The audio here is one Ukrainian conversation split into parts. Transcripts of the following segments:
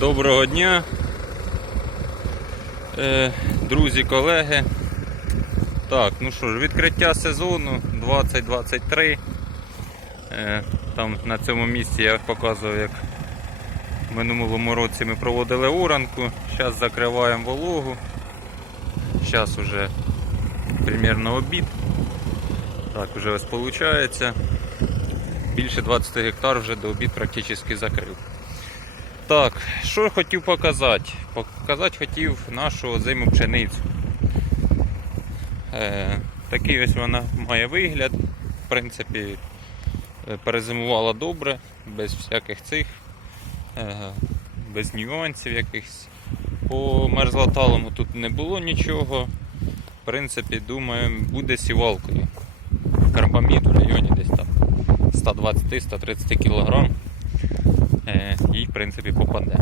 Доброго дня, е, друзі, колеги. Так, ну що ж, відкриття сезону 2023. Е, Там на цьому місці я показував, як в минулому році ми проводили оранку. Зараз закриваємо вологу. Зараз вже примерно обід. Так, вже ось виходить. Більше 20 гектар вже до обід практично закрив. Так, що хотів показати? Показати хотів нашу озиму пшеницю. Е, такий ось вона має вигляд. В принципі, е, перезимувала добре, без всяких цих, е, без нюансів якихось. По мерзлоталому тут не було нічого. В принципі, думаю, буде сівалкою. Карбамід в районі десь там 120-130 кг їй в принципі попаде.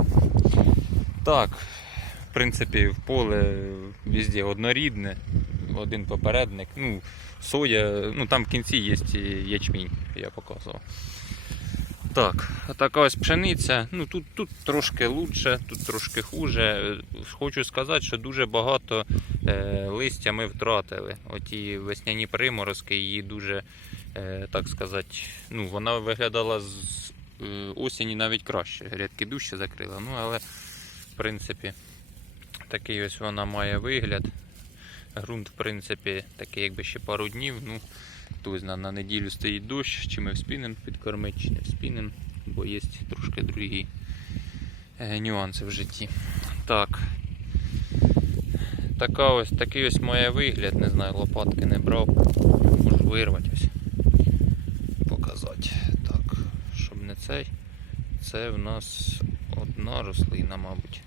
Так, в принципі, в поле везде однорідне, один попередник. Ну, соя, ну там в кінці є ячмінь, я показував. Так, така ось пшениця. Ну тут, тут трошки лучше, тут трошки хуже. Е, Хочу сказати, що дуже багато е, листя ми втратили. Оті весняні приморозки, її дуже, е, так сказати, ну, вона виглядала з е, осені навіть краще. Рядки дужче закрила. Ну, але в принципі такий ось вона має вигляд. Грунт, в принципі, такий, якби ще пару днів. Ну, Тобто на, на неділю стоїть дощ, чи ми вспінемо підкормити, чи не вспінемо, бо є трошки другі е, нюанси в житті. Так. Така ось, такий ось має вигляд, не знаю, лопатки не брав. Можу вирвати ось. Показати. Так, щоб не цей. Це в нас одна рослина, мабуть.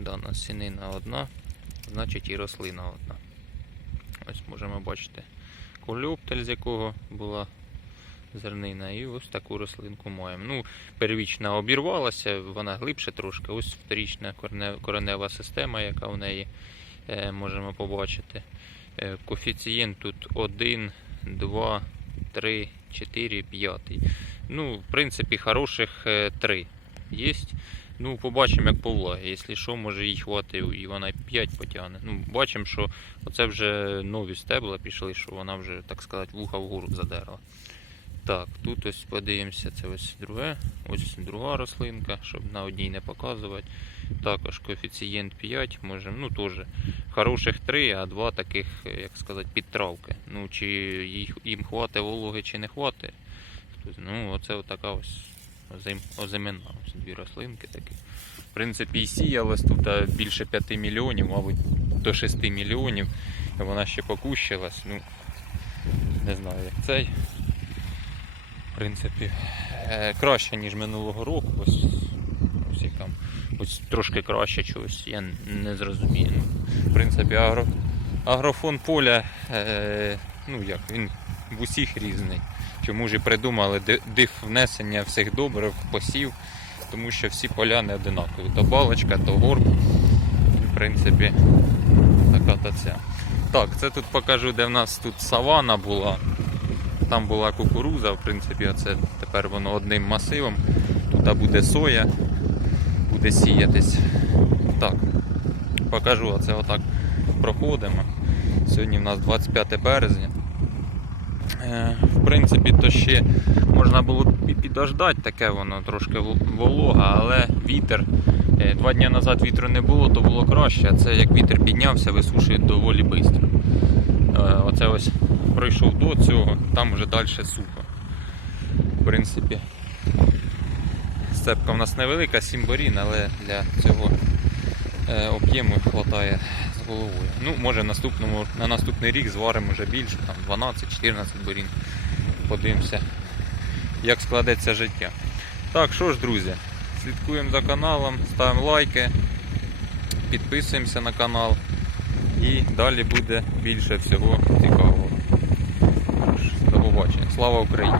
Дана сінина одна, значить і рослина одна. Ось можемо бачити кольоптель, з якого була зернина, і ось таку рослинку маємо. Ну, первічна обірвалася, вона глибше трошки. Ось вторічна коренева система, яка в неї е, можемо побачити. Е, коефіцієнт тут 1, 2, 3, 4, 5. Ну, в принципі, хороших 3 є. Ну, побачимо, як по влагі. Якщо що, може їй хватить і вона 5 потягне. Ну, бачимо, що оце вже нові стебла пішли, що вона вже, так сказати, вуха вгору задерла. Так, тут ось подивимося, це ось друге, ось друга рослинка, щоб на одній не показувати. Також коефіцієнт 5, можемо, ну теж хороших 3, а два таких, як сказати, підтравки. Ну, чи їх, їм хватить вологи, чи не хватить. Ну, оце отака ось озим, озимина. Ось дві рослинки такі. В принципі, і сіялось тут більше 5 мільйонів, мабуть, до 6 мільйонів. І вона ще покущилась. Ну, не знаю, як цей. В принципі, е, краще, ніж минулого року. Ось, ось, яка, ось трошки краще чогось, я не зрозумію. Ну, в принципі, агро, агрофон поля, е, ну як, він в усіх різний. Чому ж і придумали ди- диф внесення всіх добрив, посів, тому що всі поля не одинакові. То балочка, то горб. В принципі, така та ця. Так, це тут покажу, де в нас тут савана була. Там була кукуруза, в принципі, оце тепер воно одним масивом. Тут буде соя, буде сіятись. Так, покажу, оце отак проходимо. Сьогодні в нас 25 березня. Е, В принципі, то ще можна було підождати, таке воно трошки вол- волога, але вітер. е, Два дні назад вітру не було, то було краще. А це як вітер піднявся, висушує доволі швидко. Оце ось пройшов до цього, там вже далі сухо. В принципі, сцепка в нас невелика, 7 борін, але для цього е, об'єму вистачає з головою. Ну, може наступному, на наступний рік зваримо вже більше, там 12-14 борін. Подивимося, як складеться життя. Так, що ж, друзі, слідкуємо за каналом, ставимо лайки, підписуємося на канал і далі буде більше всього цікавого. До побачення. Слава Україні!